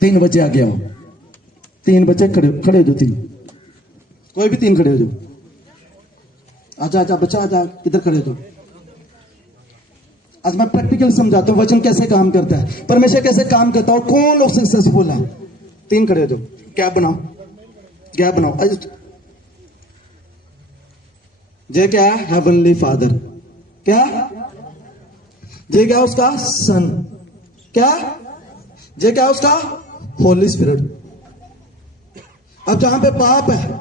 तीन बच्चे आगे आओ। तीन बच्चे खड़े खड़े हो जाओ। तीन कोई भी तीन खड़े हो जाओ। आजा आजा बच्चा आजा, इधर खड़े हो जाओ। आज मैं प्रैक्टिकल समझाता हूँ वचन कैसे काम करता है, परमेश्वर कैसे काम करता है और कौन लोग सक्सेसफुल है। तीन खड़े हो जाओ, गैप बनाओ, गैप बनाओ। जे क्या है? Heavenly father. क्या जे क्या उसका? सन। क्या जे क्या उसका? होली स्पिरिट। अब जहां पे पाप है,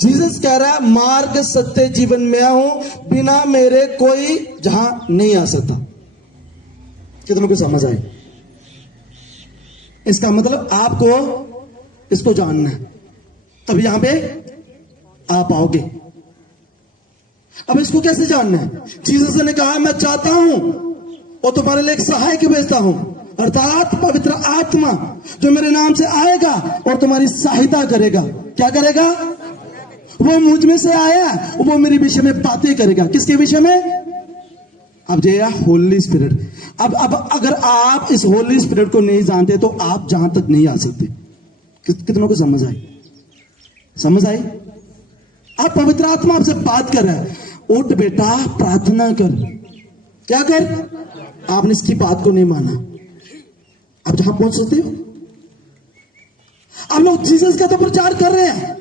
जीसस कह रहा है मार्ग सत्य जीवन में हूं, बिना मेरे कोई जहां नहीं आ सकता। कितनों को समझ आई? इसका मतलब आपको इसको जानना है, तब यहां पे आप आओगे। अब इसको कैसे जानना है? जीसस ने कहा मैं चाहता हूं और तुम्हारे लिए एक सहायक भेजता हूं, अर्थात पवित्र आत्मा जो मेरे नाम से आएगा और तुम्हारी सहायता करेगा। क्या करेगा? वो मुझ में से आया, वो मेरे विषय में बातें करेगा। किसके विषय में? अब जो होली स्पिरिट। अब अगर आप इस होली स्पिरिट को नहीं जानते तो आप जहां तक नहीं आ सकते। कितनों को समझ आई? समझ आई? आप पवित्र आत्मा आपसे बात कर रहा है, उठ बेटा प्रार्थना कर। क्या कर? आपने इसकी बात को नहीं माना, आप जहां पहुंच सकते हो। आप लोग जीसस का तो प्रचार कर रहे हैं,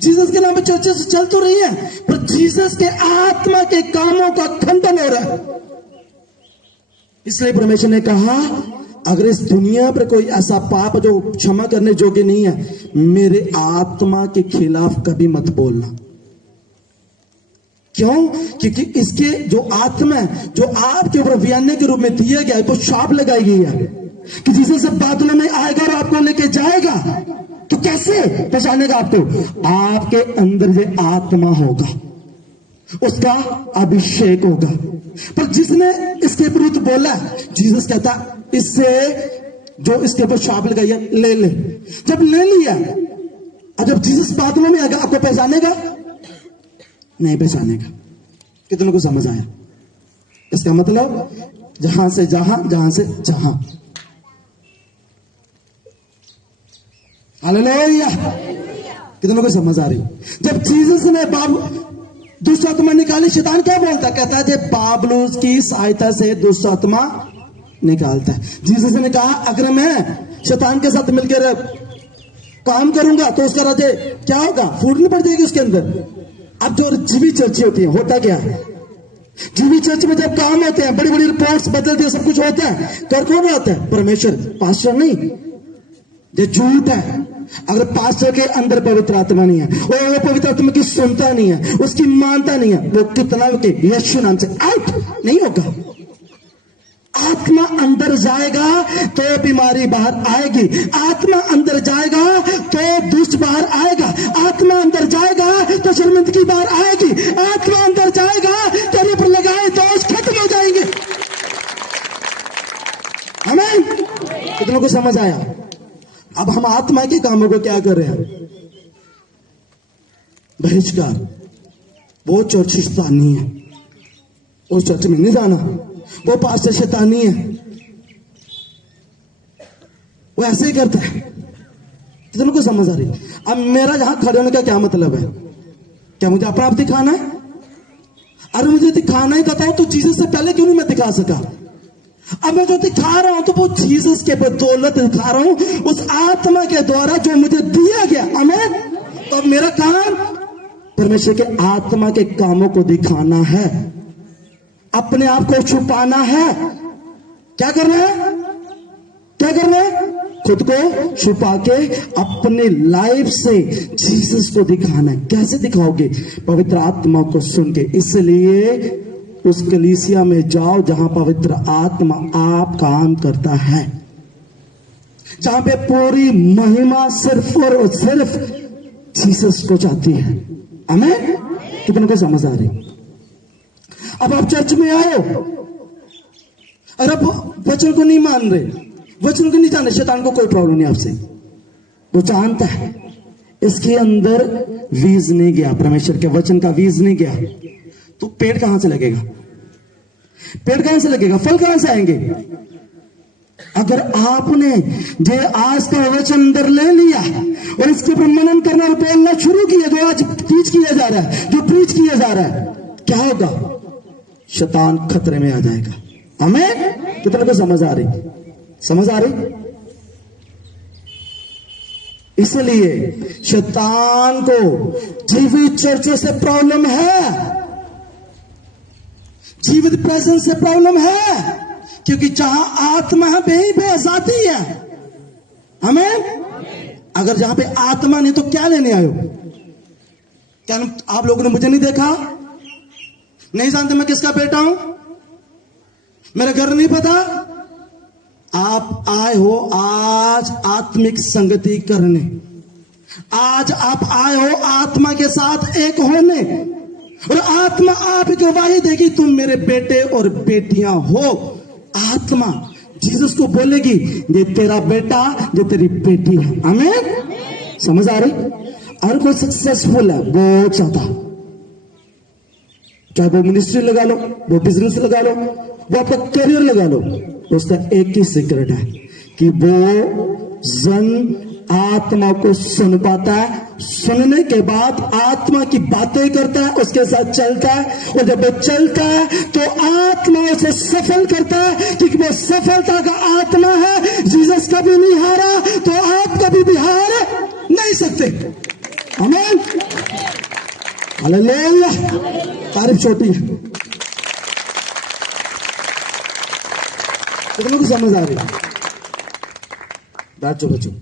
जीसस के नाम पे चर्चा चल तो रही है, पर जीसस के आत्मा के कामों का खंडन हो रहा है। इसलिए परमेश्वर ने कहा अगर इस दुनिया पर कोई ऐसा पाप जो क्षमा करने योग्य नहीं है, मेरे आत्मा के खिलाफ कभी मत बोलना। क्यों? क्योंकि इसके जो आत्मा है, जो आपके ऊपर व्यंजन के रूप में दिया गया है, तो शाप लगाई गई है कि जीसस से बादलों में आएगा और आपको लेके जाएगा। तो कैसे पहचानेगा आपको? आपके अंदर जो आत्मा होगा, उसका अभिषेक होगा। पर जिसने इसके विरुद्ध बोला, जीसस कहता इससे जो इसके ऊपर शाप लगाई है ले ले। जब ले लिया और जब जीसस बादलों में आएगा, आपको पहचानेगा? नहीं पहचानेगा। कितनों को समझ आया? इसका मतलब जहां से जहां, जहां से जहां। हालेलुया। कितनों को समझ आ रही? जब जीसस ने दुष्ट आत्मा निकाली, शैतान क्या बोलता? कहता है जब बाबलूस की सहायता से दुष्ट आत्मा निकालता है। जीसस ने कहा अगर मैं शैतान के साथ मिलकर काम करूंगा तो उसका राज्य क्या होगा? फूट नहीं पड़ जाएगी उसके अंदर। अब जो जीवी चर्च होती है, होता क्या है? जीवी चर्च में जब काम होते हैं, बड़ी बड़ी रिपोर्ट्स बदलती है, सब कुछ होता है, कर कौन होता है? परमेश्वर, पास्टर नहीं। जो झूठ है, अगर पास्टर के अंदर पवित्र आत्मा नहीं है और वो पवित्र आत्मा की सुनता नहीं है, उसकी मानता नहीं है, वो कितना के यीशु नाम से आउट नहीं होगा। आत्मा अंदर जाएगा तो बीमारी बाहर आएगी, आत्मा अंदर जाएगा तो दुष्ट बाहर आएगा, आत्मा अंदर जाएगा तो शर्मिंदगी बाहर आएगी, आत्मा अंदर जाएगा तेरे पर लगाए दोष खत्म हो जाएंगे। आमीन। कितनों को समझ आया? अब हम आत्मा के कामों को क्या कर रहे हैं? बहिष्कार। वो चर्च शैतानी है, उस चर्च में नहीं जाना। वो पास्टर शैतानी है, वो ऐसे ही करता है। कितनों को समझ आ रही? अब मेरा जहां खड़े होने का क्या मतलब है? क्या मुझे अपना आप दिखाना है? अरे मुझे दिखाना ही था तो जीसस से पहले क्यों नहीं मैं दिखा सका? अब मैं जो दिखा रहा हूं तो वो जीसस के बदौलत दिखा रहा हूं, उस आत्मा के द्वारा जो मुझे दिया गया। आमीन। तो अब मेरा काम परमेश्वर के आत्मा के कामों को दिखाना है, अपने आप को छुपाना है। क्या करना है? क्या करना है? खुद को छुपा के अपने लाइफ से जीसस को दिखाना है। कैसे दिखाओगे? पवित्र आत्मा को सुन के। इसलिए उस कलीसिया में जाओ जहां पवित्र आत्मा आप काम करता है, जहां पे पूरी महिमा सिर्फ और सिर्फ जीसस को जाती है। आमीन। कितनों को समझ आ रही? अब आप चर्च में आए और अब वचन को नहीं मान रहे, वचन को नहीं जान रहे, शैतान को कोई प्रॉब्लम नहीं आपसे। वो जानता है इसके अंदर बीज नहीं गया, परमेश्वर के वचन का बीज नहीं गया, तो पेड़ कहां से लगेगा? पेड़ कहां से लगेगा, फल कहां से आएंगे? अगर आपने जो आज का वचन अंदर ले लिया और इसके ऊपर मनन करना और बोलना शुरू किया, जो आज टीच किया जा रहा है, जो प्रीच किया जा रहा है, क्या होगा? शैतान खतरे में आ जाएगा। हमें कितने को समझ आ रही? समझ आ रही? इसलिए शैतान को जीवित चर्चों से प्रॉब्लम है, जीवित प्रेजेंस से प्रॉब्लम है, क्योंकि जहां आत्मा है वहीं पे आजादी है। हमें अगर जहां पे आत्मा नहीं तो क्या लेने आयो? क्या आप लोगों ने मुझे नहीं देखा, नहीं जानते मैं किसका बेटा हूं, मेरा घर नहीं पता? आप आए हो आज आत्मिक संगति करने, आज आप आए हो आत्मा के साथ एक होने, और आत्मा आपकी गवाही देगी तुम मेरे बेटे और बेटियां हो। आत्मा जीसस को बोलेगी ये तेरा बेटा, ये तेरी बेटी है। आमीन? समझ आ रही? हर कोई सक्सेसफुल है बहुत ज्यादा, चाहे वो मिनिस्ट्री लगा लो, वो बिजनेस लगा लो, वो आपका करियर लगा लो, उसका एक ही सीक्रेट है कि वो जन आत्मा को सुन पाता है, सुनने के बाद आत्मा की बातें करता है, उसके साथ चलता है, और जब वो चलता है तो आत्मा उसे सफल करता है, क्योंकि वो सफलता का आत्मा है। जीसस कभी नहीं हारा तो आप कभी भी हार नहीं सकते। आमीन? हालेलुया। तारीफ छोटी है, कितनों को समझ आ रही? बैठ जाओ बच्चों।